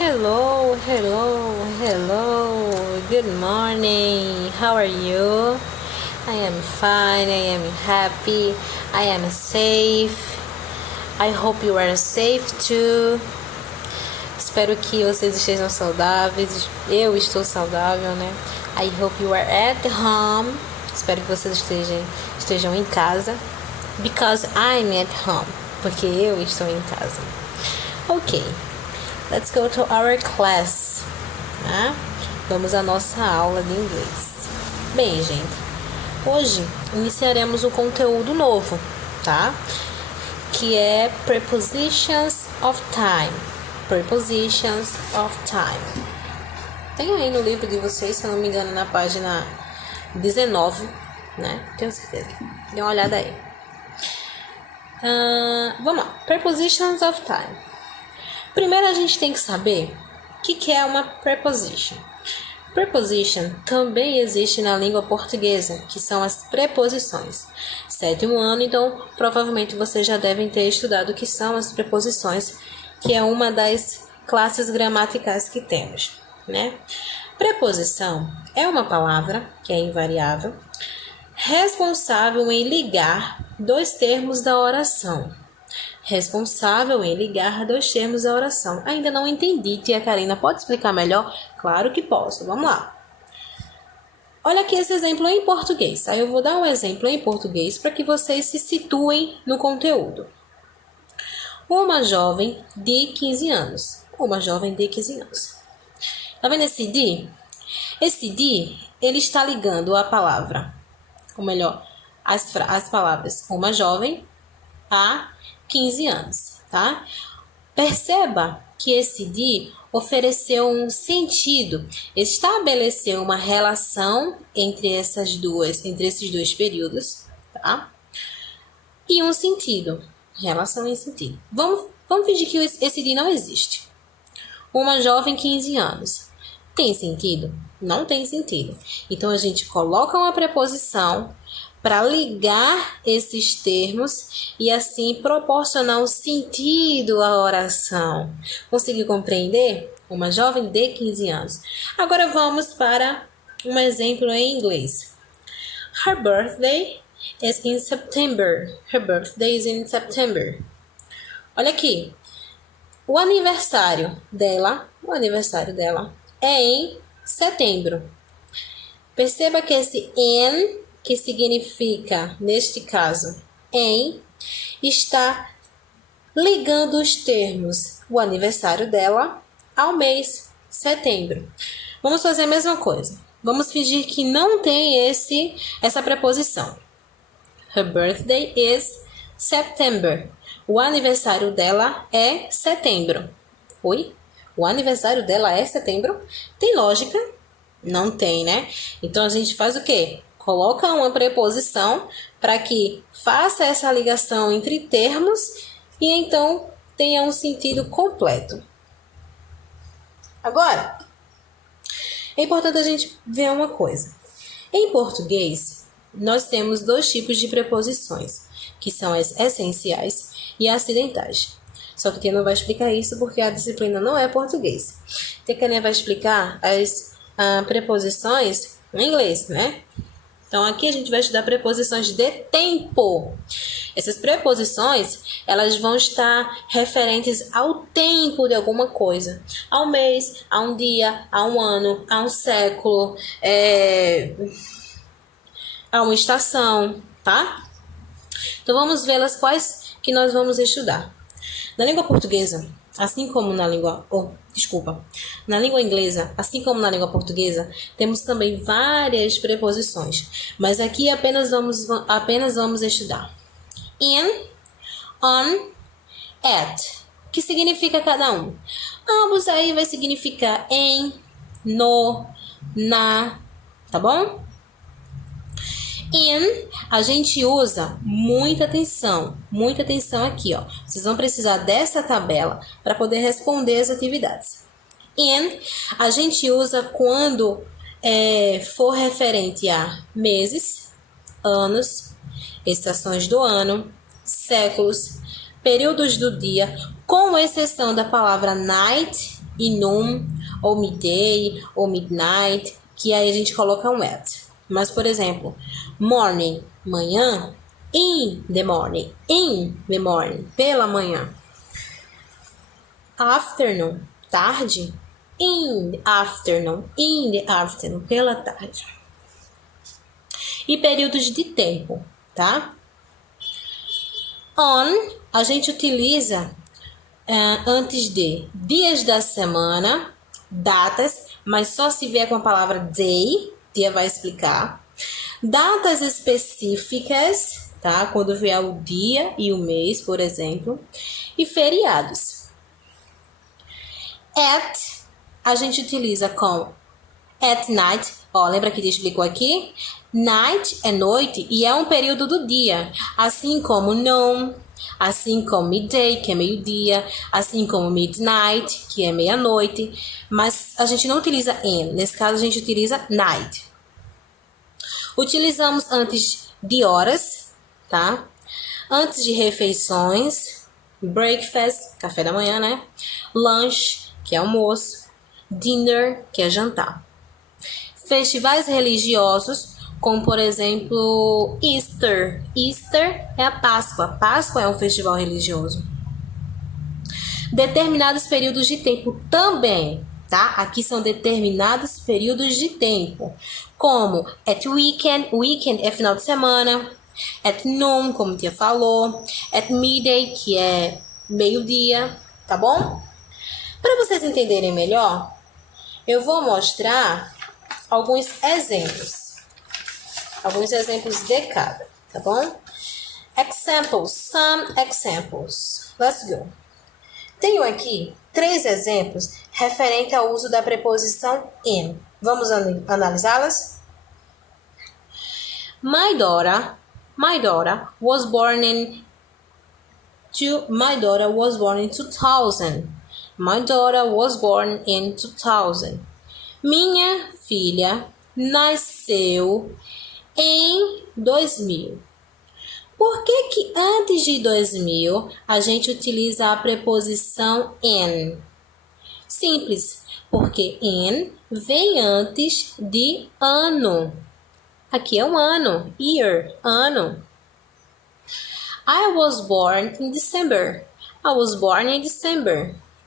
Hello, hello, hello. Good morning. How are you? I am fine. I am happy. I am safe. I hope you are safe too. Espero que vocês estejam saudáveis. Eu estou saudável, né? I hope you are at home. Espero que vocês estejam em casa. Because I'm at home. Porque eu estou em casa. Ok. Let's go to our class. Né? Vamos à nossa aula de inglês. Bem, gente, hoje iniciaremos um conteúdo novo, tá? Que é Prepositions of Time. Prepositions of Time. Tem aí no livro de vocês, se eu não me engano, na página 19, né? Tenho certeza. Dê uma olhada aí. Vamos lá. Prepositions of Time. Primeiro a gente tem que saber o que é uma preposition. Preposition também existe na língua portuguesa, que são as preposições. Sétimo ano, então provavelmente vocês já devem ter estudado o que são as preposições, que é uma das classes gramaticais que temos, né? Preposição é uma palavra, que é invariável, responsável em ligar dois termos da oração. Responsável em ligar dois termos da oração. Ainda não entendi, tia Karina. Pode explicar melhor? Claro que posso. Vamos lá. Olha aqui esse exemplo em português. Aí eu vou dar um exemplo em português para que vocês se situem no conteúdo. Uma jovem de 15 anos. Uma jovem de 15 anos. Tá vendo esse de? Esse de, ele está ligando a palavra, ou melhor, as palavras uma jovem a 15 anos, tá? Perceba que esse de ofereceu um sentido, estabeleceu uma relação entre esses dois períodos, tá? E um sentido, relação e sentido. Vamos fingir que esse de não existe. Uma jovem 15 anos. Tem sentido? Não tem sentido. Então a gente coloca uma preposição para ligar esses termos e assim proporcionar um sentido à oração. Conseguiu compreender? Uma jovem de 15 anos. Agora vamos para um exemplo em inglês. Her birthday is in September. Her birthday is in September. Olha aqui. O aniversário dela é em setembro. Perceba que esse in, que significa, neste caso, em, está ligando os termos, o aniversário dela, ao mês setembro. Vamos fazer a mesma coisa. Vamos fingir que não tem essa preposição. Her birthday is September. O aniversário dela é setembro. Oi? O aniversário dela é setembro? Tem lógica? Não tem, né? Então, a gente faz o quê? Coloca uma preposição para que faça essa ligação entre termos e então tenha um sentido completo. Agora, é importante a gente ver uma coisa. Em português, nós temos dois tipos de preposições, que são as essenciais e acidentais. Só que a Tia não vai explicar isso porque a disciplina não é português. A Tia vai explicar as preposições em inglês, né? Então, aqui a gente vai estudar preposições de tempo. Essas preposições, elas vão estar referentes ao tempo de alguma coisa. Ao mês, a um dia, a um ano, a um século, a uma estação, tá? Então, vamos vê-las quais que nós vamos estudar. Na língua portuguesa, assim como na língua inglesa, assim como na língua portuguesa, temos também várias preposições, mas aqui apenas vamos estudar in, on, at, que significa cada um. Ambos aí vai significar em, no, na, tá bom? In, a gente usa muita atenção aqui, ó. Vocês vão precisar dessa tabela para poder responder as atividades. In, a gente usa quando for referente a meses, anos, estações do ano, séculos, períodos do dia, com exceção da palavra night e noon, ou midday, ou midnight, que aí a gente coloca um at. Mas, por exemplo, morning, manhã, in the morning, pela manhã. Afternoon, tarde, in the afternoon, pela tarde. E períodos de tempo, tá? On, a gente utiliza antes de dias da semana, datas, mas só se vier com a palavra day, dia vai explicar. Datas específicas, tá? Quando vier o dia e o mês, por exemplo. E feriados. At, a gente utiliza com at night. Ó, lembra que ele explicou aqui? Night é noite e é um período do dia. Assim como noon, assim como midday, que é meio-dia, assim como midnight, que é meia-noite. Mas a gente não utiliza in. Nesse caso, a gente utiliza night. Utilizamos antes de horas, tá? Antes de refeições, breakfast, café da manhã, né? Lunch, que é almoço. Dinner, que é jantar. Festivais religiosos, como por exemplo Easter. Easter é a Páscoa. Páscoa é um festival religioso. Determinados períodos de tempo também, tá? Aqui são determinados períodos de tempo, como at weekend, weekend é final de semana, at noon, como a tia falou, at midday, que é meio-dia, tá bom? Para vocês entenderem melhor, eu vou mostrar alguns exemplos de cada, tá bom? Examples, some examples. Let's go. Tenho aqui 3 exemplos referente ao uso da preposição in. Vamos analisá-las? My daughter was born in 2000. My daughter was born in 2000. Minha filha nasceu em 2000. Por que antes de 2000 a gente utiliza a preposição in? Simples, porque in vem antes de ano. Aqui é um ano, year, ano. I was born in December.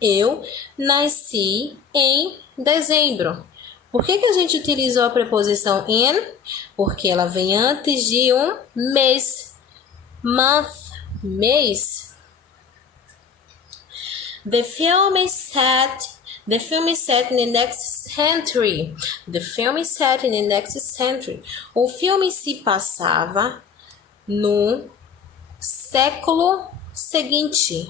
Eu nasci em dezembro. Por que a gente utilizou a preposição in? Porque ela vem antes de um mês. Month, mês. The film is set in the next century. O filme se passava no século seguinte.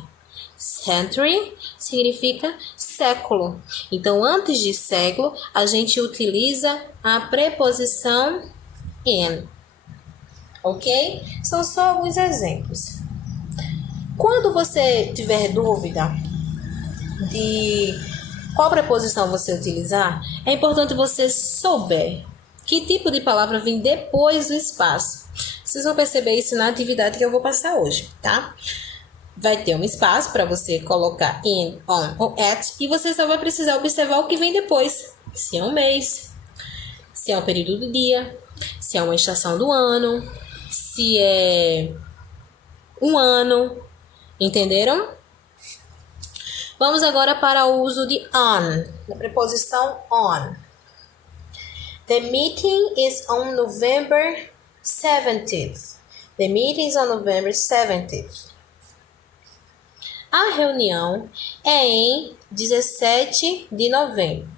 Century significa século. Então, antes de século, a gente utiliza a preposição in. Ok? São só alguns exemplos. Quando você tiver dúvida de qual preposição você utilizar, é importante você souber que tipo de palavra vem depois do espaço. Vocês vão perceber isso na atividade que eu vou passar hoje, tá? Vai ter um espaço para você colocar in, on ou at, e você só vai precisar observar o que vem depois. Se é um mês, se é um período do dia, se é uma estação do ano, se é um ano. Entenderam? Vamos agora para o uso de on, da preposição on. The meeting is on November 17th. The meeting is on November 17th. A reunião é em 17 de novembro.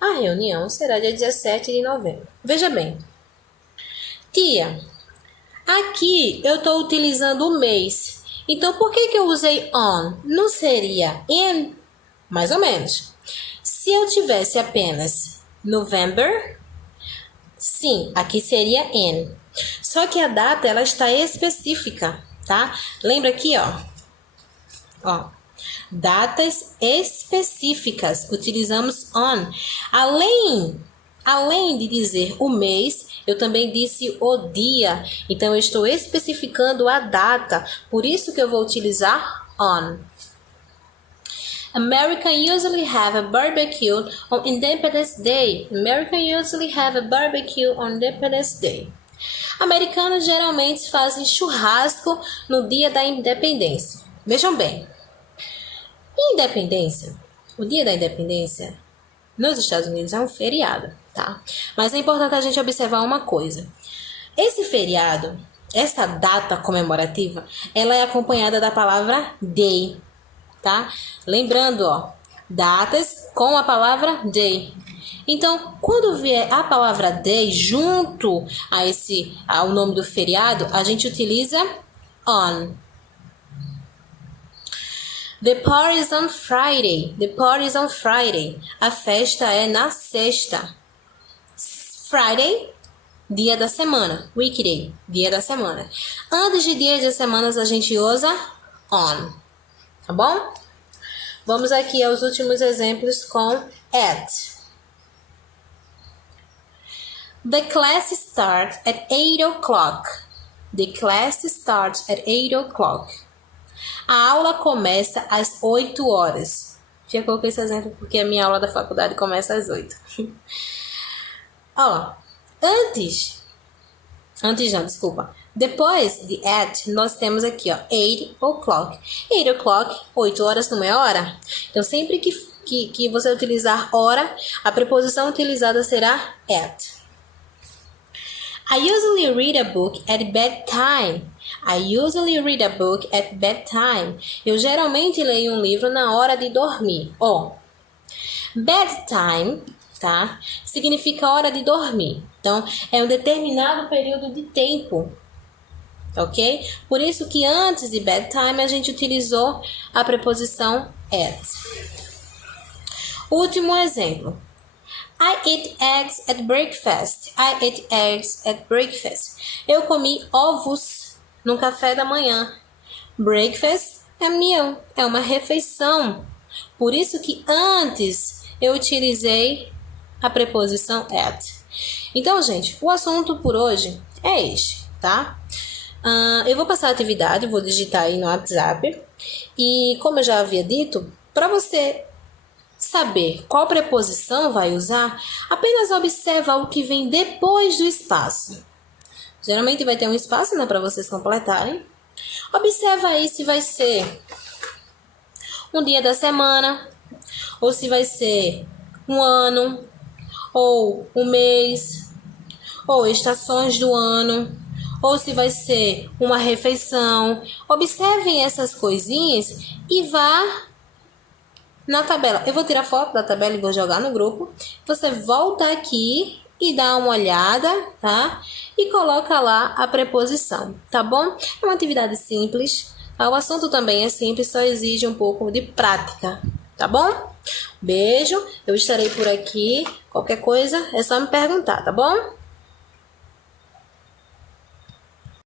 A reunião será dia 17 de novembro. Veja bem. Tia, aqui eu estou utilizando o mês. Então, por que eu usei on? Não seria in? Mais ou menos. Se eu tivesse apenas November, sim, aqui seria in. Só que a data, ela está específica, tá? Lembra aqui, ó. Datas específicas, utilizamos on. Além de dizer o mês, eu também disse o dia. Então, eu estou especificando a data. Por isso que eu vou utilizar on. Americans usually have a barbecue on Independence Day. Americans usually have a barbecue on Independence Day. Americanos geralmente fazem churrasco no dia da independência. Vejam bem. Independência. O dia da independência nos Estados Unidos é um feriado, tá? Mas é importante a gente observar uma coisa. Esse feriado, essa data comemorativa, ela é acompanhada da palavra day, tá? Lembrando, ó, datas com a palavra day. Então, quando vier a palavra day junto ao nome do feriado, a gente utiliza on. The party is on Friday. The party is on Friday. A festa é na sexta. Friday, dia da semana. Weekday, dia da semana. Antes de dias de semanas, a gente usa on. Tá bom? Vamos aqui aos últimos exemplos com at. The class starts at 8 o'clock. The class starts at 8 o'clock. A aula começa às 8 horas. Já coloquei esse exemplo porque a minha aula da faculdade começa às 8. Ó, depois de at, nós temos aqui, ó, 8 o'clock. 8 o'clock, 8 horas não é hora? Então, sempre que você utilizar hora, a preposição utilizada será at. I usually read a book at bedtime. I usually read a book at bedtime. Eu geralmente leio um livro na hora de dormir. Ó, bedtime, tá? Significa hora de dormir. Então, é um determinado período de tempo, ok? Por isso que antes de bedtime a gente utilizou a preposição at. Último exemplo. I ate eggs at breakfast. I ate eggs at breakfast. Eu comi ovos no café da manhã. Breakfast é meal, é uma refeição. Por isso que antes eu utilizei a preposição at. Então, gente, o assunto por hoje é este, tá? Eu vou passar a atividade, vou digitar aí no WhatsApp. E como eu já havia dito, para você saber qual preposição vai usar, apenas observa o que vem depois do espaço. Geralmente vai ter um espaço, né, para vocês completarem. Observa aí se vai ser um dia da semana, ou se vai ser um ano, ou um mês, ou estações do ano, ou se vai ser uma refeição. Observem essas coisinhas e vá na tabela. Eu vou tirar foto da tabela e vou jogar no grupo. Você volta aqui e dá uma olhada, tá? E coloca lá a preposição, tá bom? É uma atividade simples, tá? O assunto também é simples, só exige um pouco de prática, tá bom? Beijo, eu estarei por aqui. Qualquer coisa é só me perguntar, tá bom?